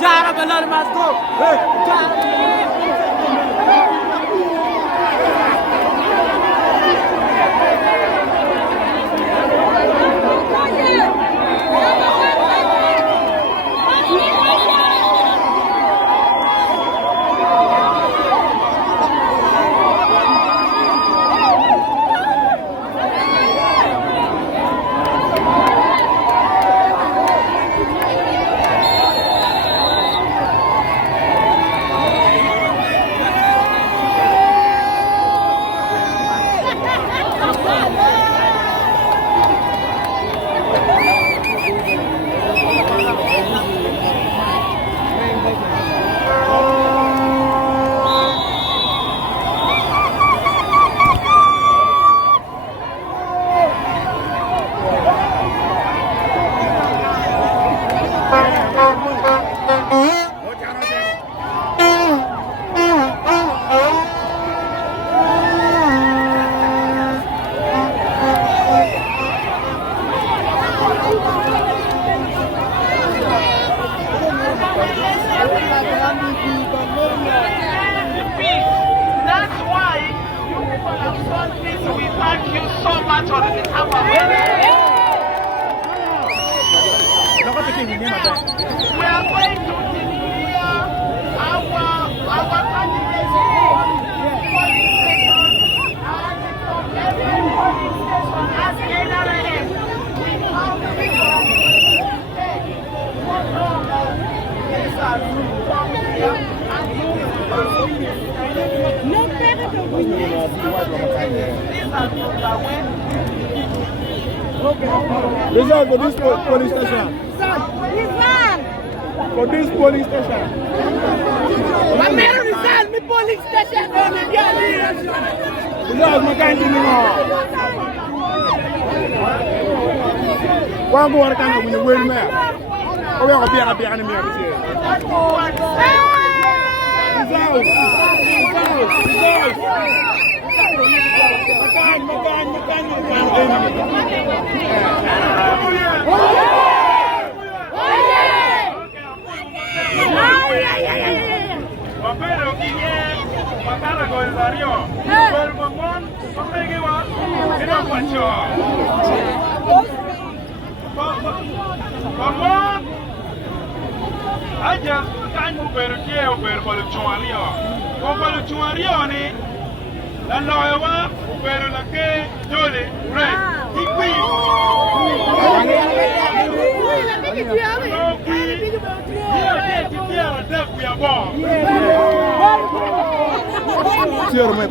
Jara Balar must go. Result for this police station. For this police station. My man result me police station. Result my kind of one go work on the wheel man. Oh, we are going to be enemy of the aja kan mu beru tie o beru polu chuario ko polu chuario ni la loewa beru la ke jole re tikwi Sure, me.